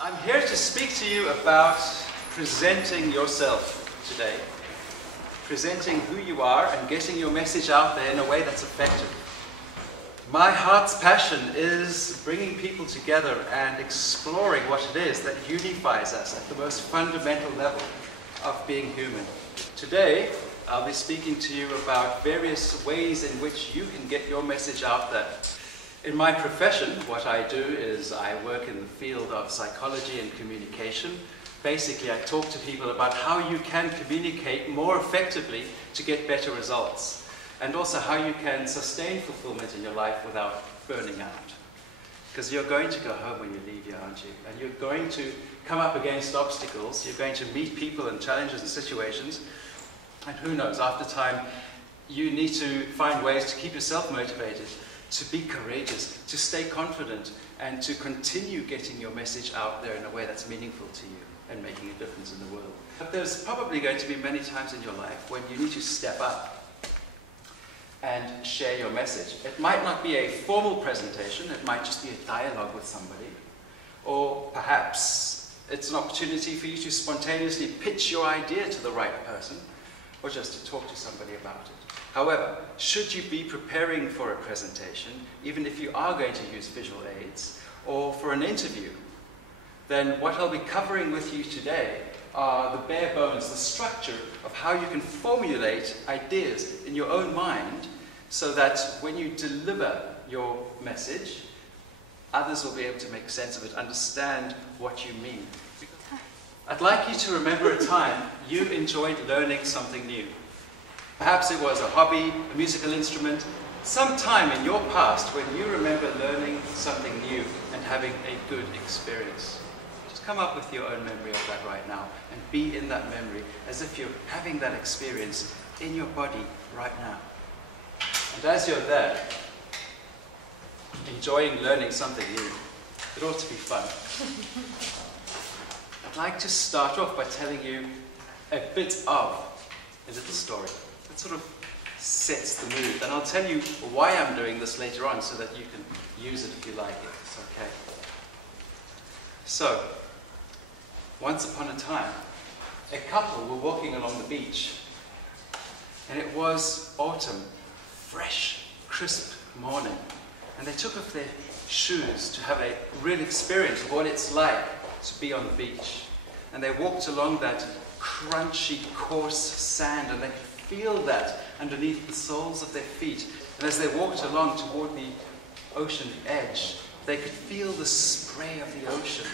I'm here to speak to you about presenting yourself today. Presenting who you are and getting your message out there in a way that's effective. My heart's passion is bringing people together and exploring what it is that unifies us at the most fundamental level of being human. Today, I'll be speaking to you about various ways in which you can get your message out there. In my profession, what I do is I work in the field of psychology and communication. Basically, I talk to people about how you can communicate more effectively to get better results, and also how you can sustain fulfillment in your life without burning out. Because you're going to go home when you leave here, aren't you? And you're going to come up against obstacles, you're going to meet people and challenges and situations, and who knows, after time, you need to find ways to keep yourself motivated, to be courageous, to stay confident, and to continue getting your message out there in a way that's meaningful to you and making a difference in the world. But there's probably going to be many times in your life when you need to step up and share your message. It might not be a formal presentation, it might just be a dialogue with somebody, or perhaps it's an opportunity for you to spontaneously pitch your idea to the right person, or just to talk to somebody about it. However, should you be preparing for a presentation, even if you are going to use visual aids, or for an interview, then what I'll be covering with you today are the bare bones, the structure of how you can formulate ideas in your own mind so that when you deliver your message, others will be able to make sense of it, understand what you mean. I'd like you to remember a time you enjoyed learning something new. Perhaps it was a hobby, a musical instrument, some time in your past when you remember learning something new and having a good experience. Just come up with your own memory of that right now and be in that memory as if you're having that experience in your body right now. And as you're there, enjoying learning something new, it ought to be fun. I'd like to start off by telling you a bit of a little story that sort of sets the mood. And I'll tell you why I'm doing this later on so that you can use it if you like it. It's okay. So, once upon a time, a couple were walking along the beach. And it was autumn, fresh, crisp morning. And they took off their shoes to have a real experience of what it's like to be on the beach. And they walked along that crunchy, coarse sand, and they could feel that underneath the soles of their feet. And as they walked along toward the ocean edge, they could feel the spray of the ocean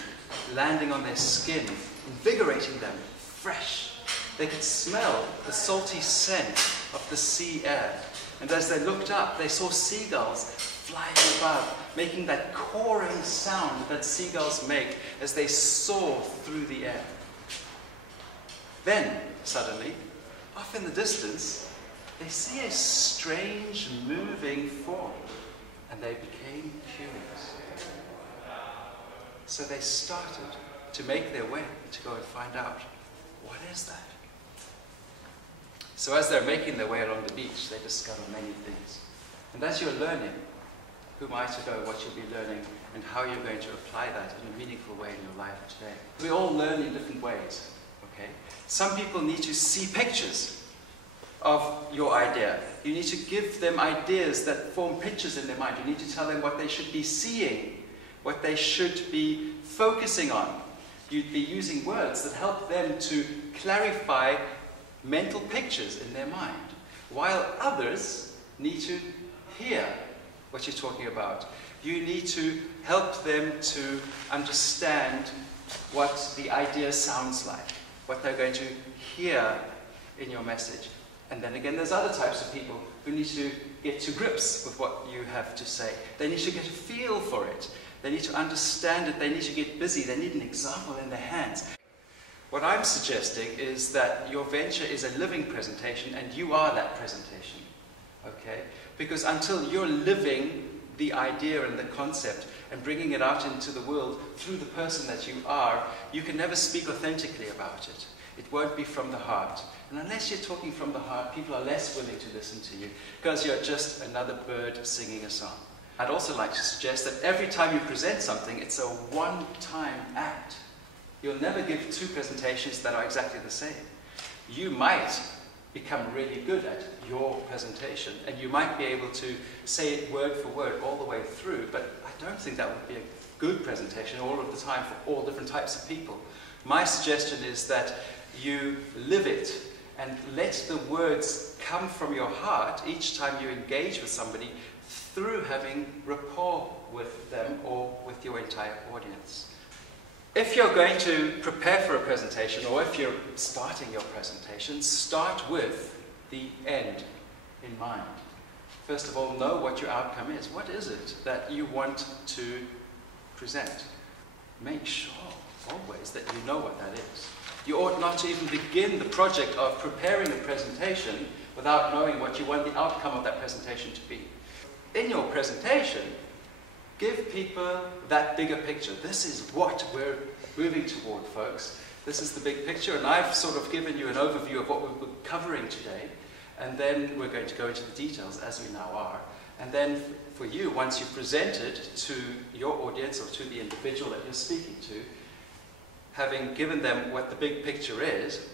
landing on their skin, invigorating them, fresh. They could smell the salty scent of the sea air. And as they looked up, they saw seagulls flying above, making that cawing sound that seagulls make as they soar through the air. Then, suddenly, off in the distance, they see a strange moving form, and they became curious. So they started to make their way to go and find out, what is that? So as they're making their way along the beach, they discover many things. And as you're learning, who am I to know what you'll be learning and how you're going to apply that in a meaningful way in your life today? We all learn in different ways, okay? Some people need to see pictures of your idea. You need to give them ideas that form pictures in their mind. You need to tell them what they should be seeing, what they should be focusing on. You'd be using words that help them to clarify mental pictures in their mind, while others need to hear what you're talking about. You need to help them to understand what the idea sounds like, what they're going to hear in your message. And then again, there's other types of people who need to get to grips with what you have to say. They need to get a feel for it. They need to understand it. They need to get busy. They need an example in their hands. What I'm suggesting is that your venture is a living presentation, and you are that presentation, okay? Because until you're living the idea and the concept and bringing it out into the world through the person that you are, you can never speak authentically about it. It won't be from the heart. And unless you're talking from the heart, people are less willing to listen to you because you're just another bird singing a song. I'd also like to suggest that every time you present something, it's a one-time act. You'll never give two presentations that are exactly the same. You might become really good at your presentation, and you might be able to say it word for word all the way through, but I don't think that would be a good presentation all of the time for all different types of people. My suggestion is that you live it and let the words come from your heart each time you engage with somebody through having rapport with them or with your entire audience. If you're going to prepare for a presentation, or if you're starting your presentation, start with the end in mind. First of all, know what your outcome is. What is it that you want to present? Make sure always that you know what that is. You ought not to even begin the project of preparing a presentation without knowing what you want the outcome of that presentation to be. In your presentation, give people that bigger picture. This is what we're moving toward, folks. This is the big picture, and I've sort of given you an overview of what we're covering today, and then we're going to go into the details, as we now are. And then for you, once you've presented to your audience or to the individual that you're speaking to, having given them what the big picture is,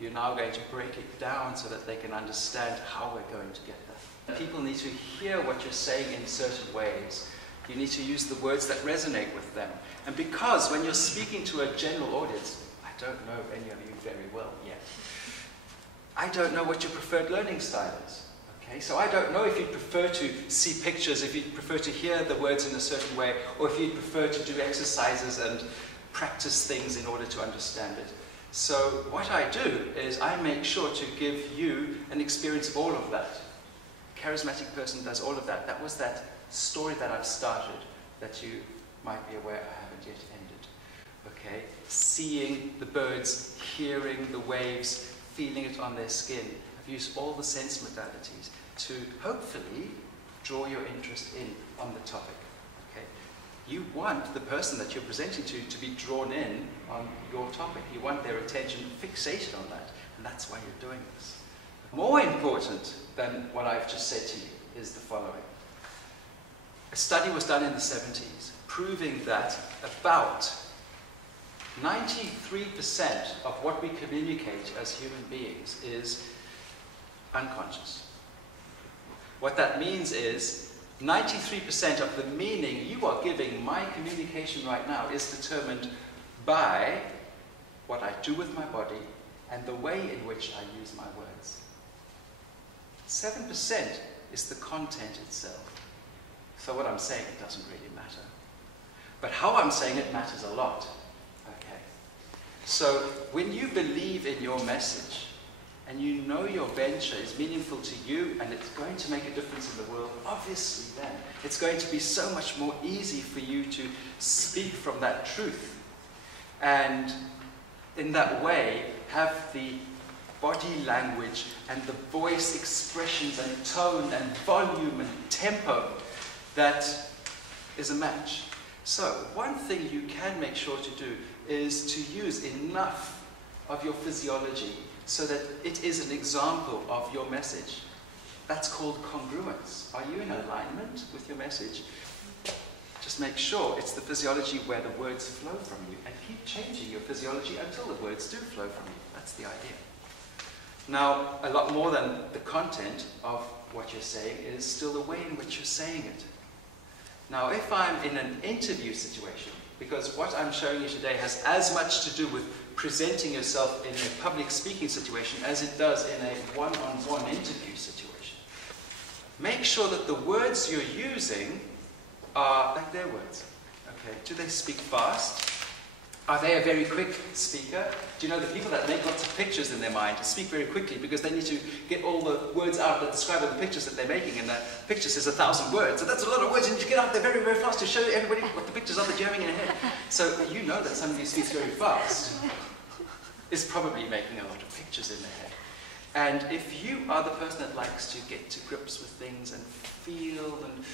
you're now going to break it down so that they can understand how we're going to get there. People need to hear what you're saying in certain ways. You need to use the words that resonate with them. And because when you're speaking to a general audience, I don't know any of you very well yet. I don't know what your preferred learning style is. Okay? So I don't know if you prefer to see pictures, if you prefer to hear the words in a certain way, or if you prefer to do exercises and practice things in order to understand it. So what I do is I make sure to give you an experience of all of that. A charismatic person does all of that. That was that story that I've started that you might be aware I haven't yet ended. Okay? Seeing the birds, hearing the waves, feeling it on their skin. I've used all the sense modalities to hopefully draw your interest in on the topic. Okay? You want the person that you're presenting to be drawn in on your topic. You want their attention fixated on that, and that's why you're doing this. More important than what I've just said to you is the following. A study was done in the 70s proving that about 93% of what we communicate as human beings is unconscious. What that means is 93% of the meaning you are giving my communication right now is determined by what I do with my body and the way in which I use my words. 7% is the content itself. So what I'm saying, it doesn't really matter. But how I'm saying it matters a lot. Okay. So when you believe in your message, and you know your venture is meaningful to you, and it's going to make a difference in the world, obviously then, it's going to be so much more easy for you to speak from that truth. And in that way, have the body language and the voice expressions and tone and volume and tempo that is a match. So one thing you can make sure to do is to use enough of your physiology so that it is an example of your message. That's called congruence. Are you in alignment with your message? Just make sure it's the physiology where the words flow from you, and keep changing your physiology until the words do flow from you. That's the idea. Now, a lot more than the content of what you're saying is still the way in which you're saying it. Now, if I'm in an interview situation, because what I'm showing you today has as much to do with presenting yourself in a public speaking situation as it does in a one-on-one interview situation, make sure that the words you're using are like their words. Okay? Do they speak fast? Are they a very quick speaker? Do you know the people that make lots of pictures in their mind speak very quickly because they need to get all the words out that describe the pictures that they're making, and the picture says 1,000 words, so that's a lot of words, and you get out there very, very fast to show everybody what the pictures are that you're having in your head. So you know that somebody who speaks very fast is probably making a lot of pictures in their head. And if you are the person that likes to get to grips with things and feel and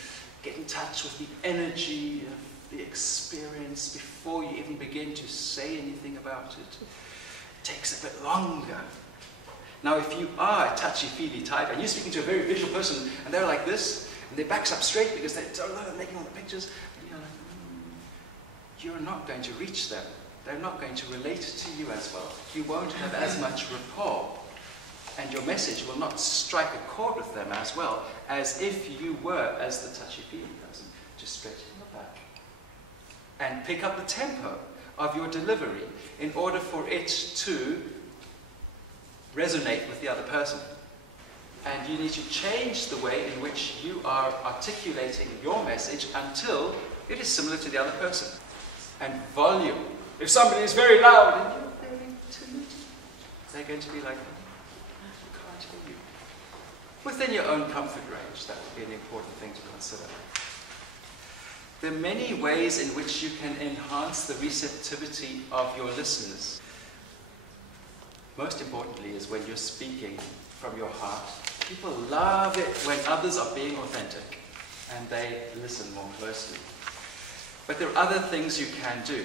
get in touch with the energy of the experience before you even begin to say anything about it, it takes a bit longer. Now, if you are a touchy-feely type and you're speaking to a very visual person and they're like this, and their back's up straight because they're making all the pictures, and you're like, you're not going to reach them. They're not going to relate to you as well. You won't have as much rapport, and your message will not strike a chord with them as well as if you were, as the touchy-feely person, just stretching your back and pick up the tempo of your delivery in order for it to resonate with the other person. And you need to change the way in which you are articulating your message until it is similar to the other person. And volume. If somebody is very loud and you're very timid, they're going to be like, I can't hear you. Within your own comfort range, that would be an important thing to consider. There are many ways in which you can enhance the receptivity of your listeners. Most importantly is when you're speaking from your heart. People love it when others are being authentic and they listen more closely. But there are other things you can do.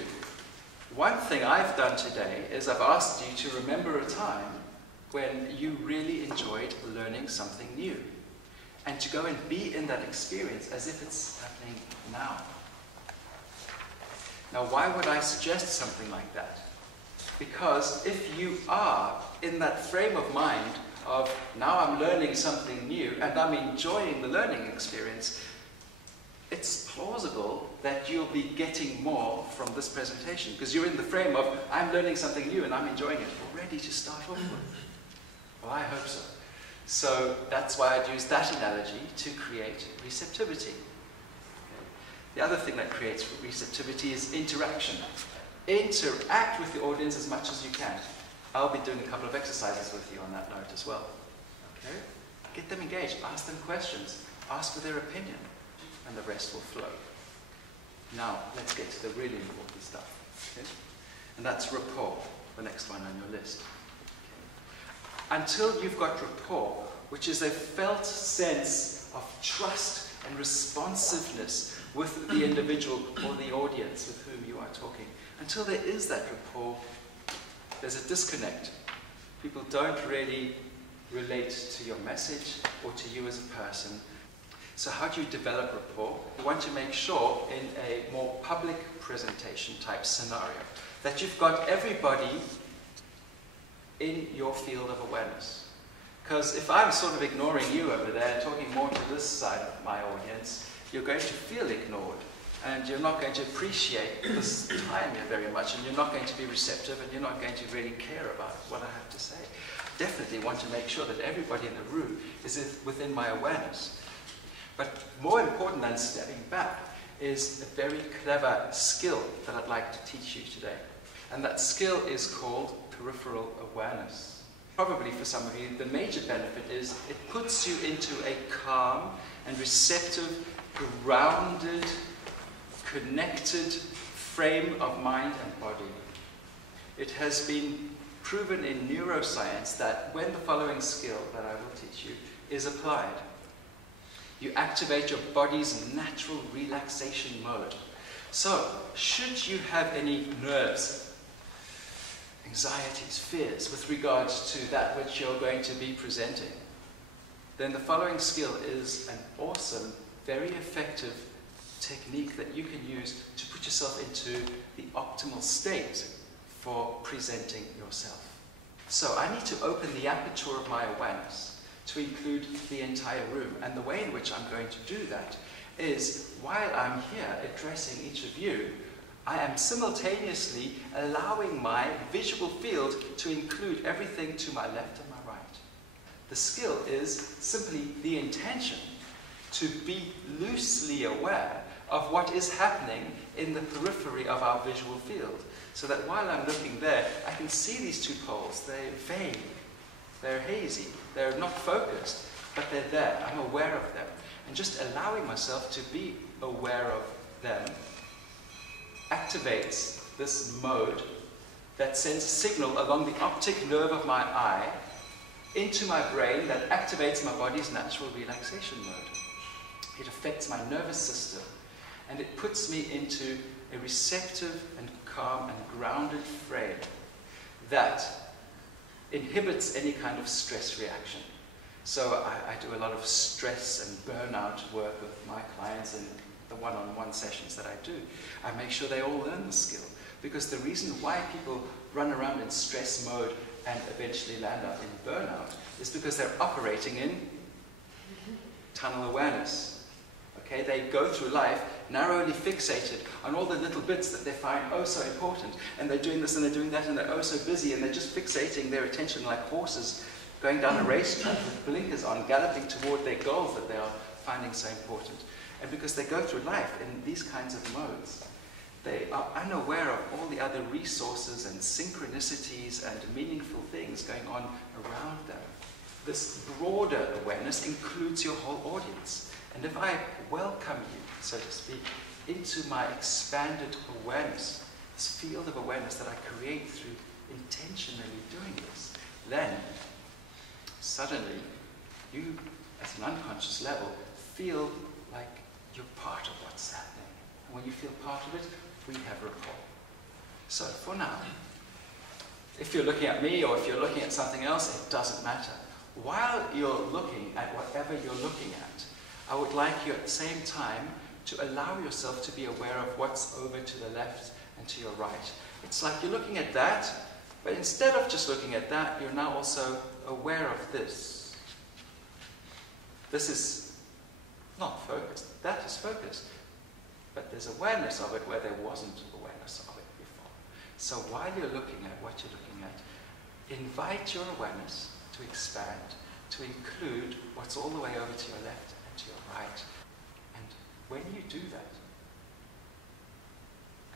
One thing I've done today is I've asked you to remember a time when you really enjoyed learning something new, and to go and be in that experience as if it's happening now. Now, why would I suggest something like that? Because if you are in that frame of mind of, now I'm learning something new and I'm enjoying the learning experience, it's plausible that you'll be getting more from this presentation, because you're in the frame of, I'm learning something new and I'm enjoying it already to start off with. Well, I hope so. So that's why I'd use that analogy to create receptivity. The other thing that creates receptivity is interaction. Interact with the audience as much as you can. I'll be doing a couple of exercises with you on that note as well. Okay? Get them engaged, ask them questions, ask for their opinion, and the rest will flow. Now, let's get to the really important stuff. Okay? And that's rapport, the next one on your list. Okay? Until you've got rapport, which is a felt sense of trust and responsiveness with the individual or the audience with whom you are talking, until there is that rapport, there's a disconnect. People don't really relate to your message or to you as a person. So how do you develop rapport? You want to make sure in a more public presentation type scenario that you've got everybody in your field of awareness. Because if I'm sort of ignoring you over there and talking more to this side of my audience, you're going to feel ignored. And you're not going to appreciate this time here very much, and you're not going to be receptive, and you're not going to really care about what I have to say. Definitely want to make sure that everybody in the room is within my awareness. But more important than stepping back is a very clever skill that I'd like to teach you today. And that skill is called peripheral awareness. Probably for some of you, the major benefit is it puts you into a calm and receptive, grounded, connected frame of mind and body. It has been proven in neuroscience that when the following skill that I will teach you is applied, you activate your body's natural relaxation mode. So, should you have any nerves, anxieties, fears with regards to that which you're going to be presenting, then the following skill is an awesome, very effective technique that you can use to put yourself into the optimal state for presenting yourself. So I need to open the aperture of my awareness to include the entire room. And the way in which I'm going to do that is, while I'm here addressing each of you, I am simultaneously allowing my visual field to include everything to my left and my right. The skill is simply the intention to be loosely aware of what is happening in the periphery of our visual field, so that while I'm looking there, I can see these two poles. They're vague, they're hazy, they're not focused, but they're there. I'm aware of them. And just allowing myself to be aware of them activates this mode that sends a signal along the optic nerve of my eye into my brain that activates my body's natural relaxation mode. It affects my nervous system, and it puts me into a receptive and calm and grounded frame that inhibits any kind of stress reaction. So I do a lot of stress and burnout work with my clients in the one-on-one sessions that I do. I make sure they all learn the skill, because the reason why people run around in stress mode and eventually land up in burnout is because they're operating in tunnel awareness. Okay, they go through life narrowly fixated on all the little bits that they find oh so important, and they're doing this and they're doing that, and they're oh so busy, and they're just fixating their attention like horses going down a racetrack with blinkers on, galloping toward their goals that they are finding so important. And because they go through life in these kinds of modes, they are unaware of all the other resources and synchronicities and meaningful things going on around them. This broader awareness includes your whole audience. And if I welcome you, so to speak, into my expanded awareness, this field of awareness that I create through intentionally doing this, then suddenly you, at an unconscious level, feel like you're part of what's happening. And when you feel part of it, we have rapport. So for now, if you're looking at me or if you're looking at something else, it doesn't matter. While you're looking at whatever you're looking at, I would like you at the same time to allow yourself to be aware of what's over to the left and to your right. It's like you're looking at that, but instead of just looking at that, you're now also aware of this. This is not focused. That is focused. But there's awareness of it where there wasn't awareness of it before. So while you're looking at what you're looking at, invite your awareness to expand, to include what's all the way over to your left and to your right. And when you do that,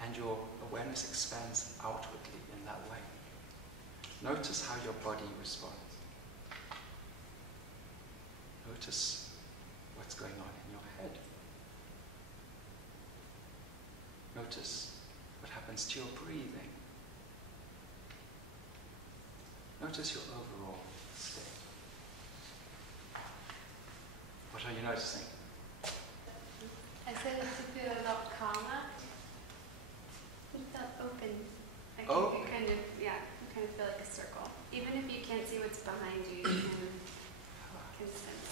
and your awareness expands outwardly in that way, notice how your body responds. Notice what's going on in your head. Notice what happens to your breathing. Notice your overall state. What are you noticing? I started to feel a lot calmer. It felt open. Like Oh. you kind of feel like a circle. Even if you can't see what's behind you, you can sense.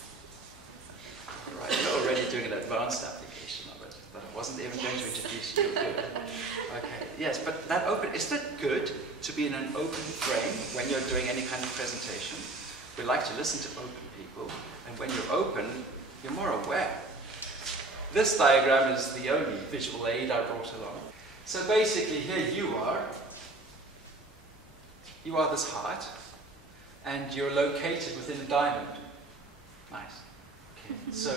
All right, you're already doing an advanced application of it, but I wasn't even going to introduce you. Okay, yes, but that open, isn't it good to be in an open frame when you're doing any kind of presentation? We like to listen to open people, and when you're open, you're more aware. This diagram is the only visual aid I brought along. So basically, here you are. You are this heart, and you're located within a diamond. Nice. Okay. So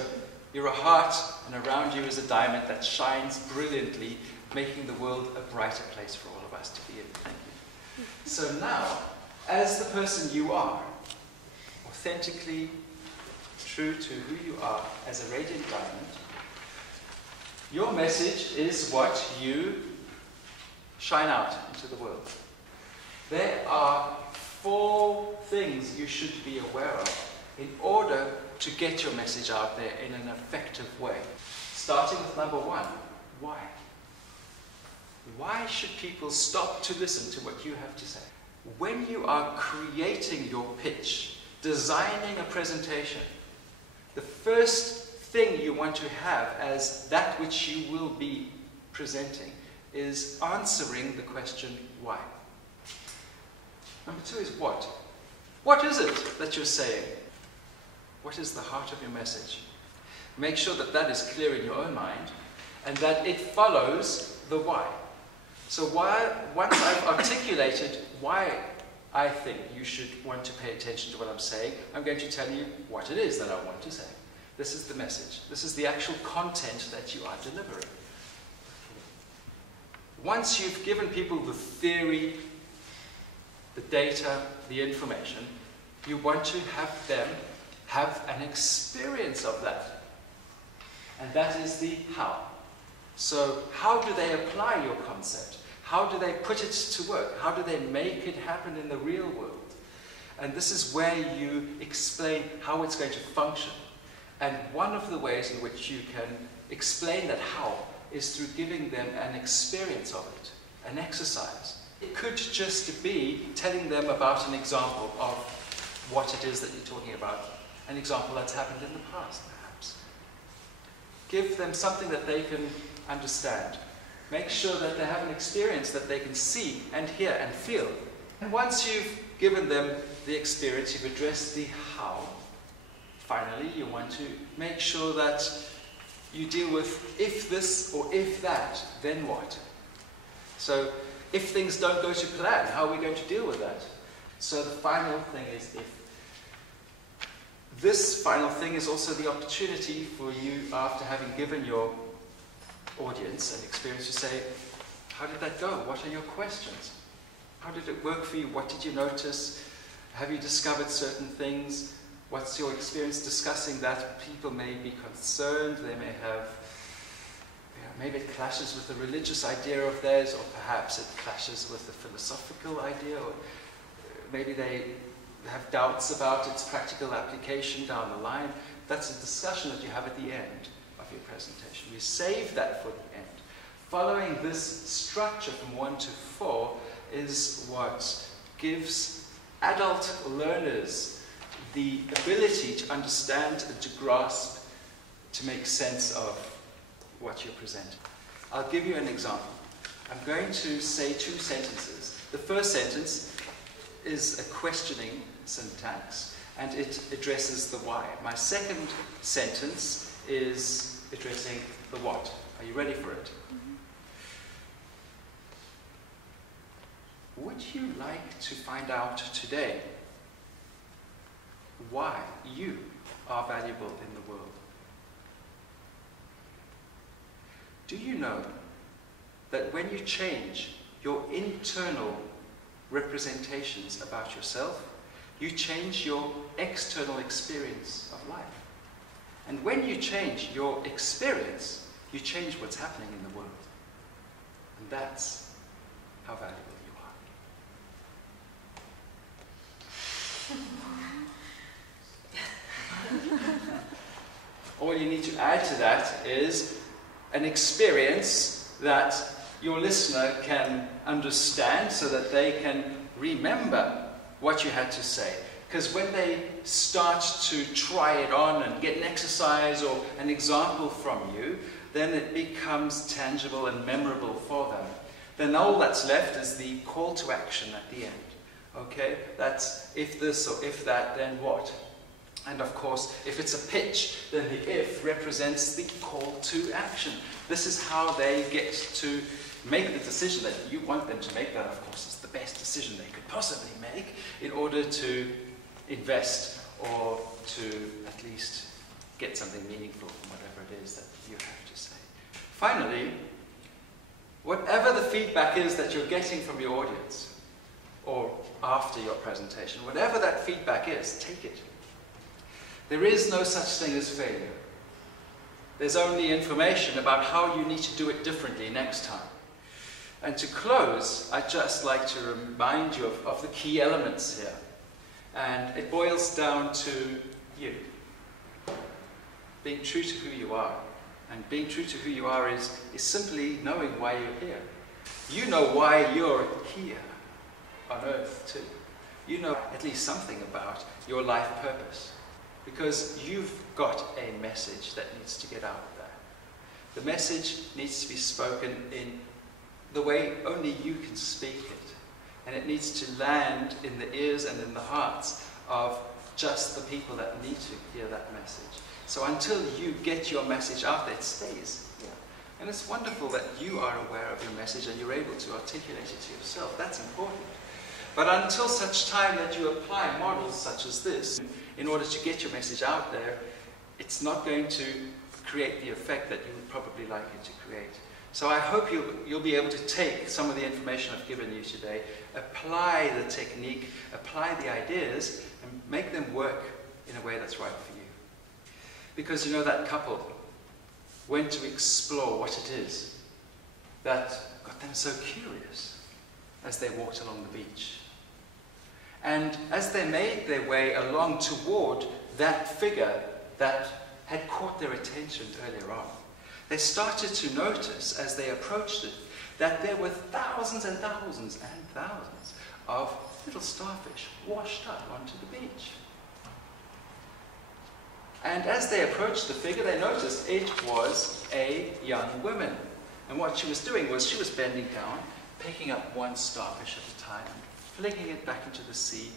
you're a heart, and around you is a diamond that shines brilliantly, making the world a brighter place for all of us to be in. Thank you. So now, as the person you are, authentically true to who you are as a radiant diamond, your message is what you shine out into the world. There are 4 things you should be aware of in order to get your message out there in an effective way. Starting with number 1, why? Why should people stop to listen to what you have to say? When you are creating your pitch, designing a presentation, the first thing you want to have as that which you will be presenting is answering the question, why? Number 2 is what? What is it that you're saying? What is the heart of your message? Make sure that that is clear in your own mind and that it follows the why. So once I've articulated why I think you should want to pay attention to what I'm saying, I'm going to tell you what it is that I want to say. This is the message. This is the actual content that you are delivering. Once you've given people the theory, the data, the information, you want to have them have an experience of that. And that is the how. So how do they apply your concept? How do they put it to work? How do they make it happen in the real world? And this is where you explain how it's going to function. And one of the ways in which you can explain that how is through giving them an experience of it, an exercise. It could just be telling them about an example of what it is that you're talking about, an example that's happened in the past, perhaps. Give them something that they can understand. Make sure that they have an experience that they can see and hear and feel. And once you've given them the experience, you've addressed the how. Finally, you want to make sure that you deal with if this or if that, then what? So, if things don't go to plan, how are we going to deal with that? So the final thing is if. This final thing is also the opportunity for you, after having given your audience an experience, to say, how did that go? What are your questions? How did it work for you? What did you notice? Have you discovered certain things? What's your experience discussing that? People may be concerned, they may have, maybe it clashes with the religious idea of theirs, or perhaps it clashes with the philosophical idea, or maybe they have doubts about its practical application down the line. That's a discussion that you have at the end of your presentation. You save that for the end. Following this structure from 1 to 4 is what gives adult learners the ability to understand and to grasp, to make sense of what you're presenting. I'll give you an example. I'm going to say 2 sentences. The first sentence is a questioning syntax, and it addresses the why. My second sentence is addressing the what. Are you ready for it? Mm-hmm. Would you like to find out today why you are valuable in the world? Do you know that when you change your internal representations about yourself, you change your external experience of life? And when you change your experience, you change what's happening in the world. And that's how valuable you are. All you need to add to that is an experience that your listener can understand, so that they can remember what you had to say. Because when they start to try it on and get an exercise or an example from you, then it becomes tangible and memorable for them. Then all that's left is the call to action at the end. Okay? That's if this or if that, then what? And of course, if it's a pitch, then the if represents the call to action. This is how they get to make the decision that you want them to make. That, of course, is the best decision they could possibly make in order to invest or to at least get something meaningful from whatever it is that you have to say. Finally, whatever the feedback is that you're getting from your audience or after your presentation, whatever that feedback is, take it. There is no such thing as failure. There's only information about how you need to do it differently next time. And to close, I'd just like to remind you of the key elements here. And it boils down to you. Being true to who you are. And being true to who you are is simply knowing why you're here. You know why you're here on earth too. You know at least something about your life purpose. Because you've got a message that needs to get out there. The message needs to be spoken in the way only you can speak it. And it needs to land in the ears and in the hearts of just the people that need to hear that message. So until you get your message out there, it stays here. And it's wonderful that you are aware of your message and you're able to articulate it to yourself. That's important. But until such time that you apply models such as this, in order to get your message out there, it's not going to create the effect that you would probably like it to create. So I hope you'll be able to take some of the information I've given you today, apply the technique, apply the ideas, and make them work in a way that's right for you. Because you know, that couple went to explore what it is that got them so curious as they walked along the beach. And as they made their way along toward that figure that had caught their attention earlier on, they started to notice as they approached it that there were thousands and thousands and thousands of little starfish washed up onto the beach. And as they approached the figure, they noticed it was a young woman. And what she was doing was she was bending down, picking up one starfish at a time, flicking it back into the sea,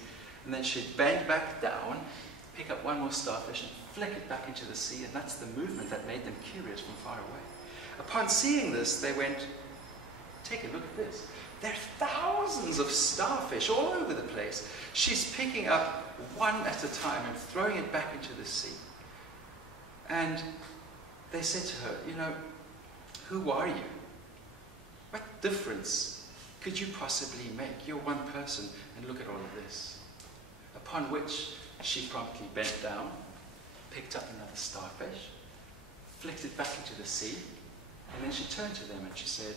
and then she'd bend back down, pick up one more starfish and flick it back into the sea, and that's the movement that made them curious from far away. Upon seeing this, they went, take a look at this. There are thousands of starfish all over the place. She's picking up one at a time and throwing it back into the sea. And they said to her, you know, who are you? What difference could you possibly make? You're one person, and look at all of this. Upon which she promptly bent down, picked up another starfish, flicked it back into the sea, and then she turned to them and she said,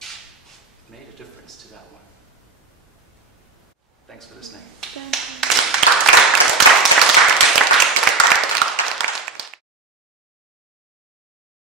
it made a difference to that one. Thanks for listening. Thank you.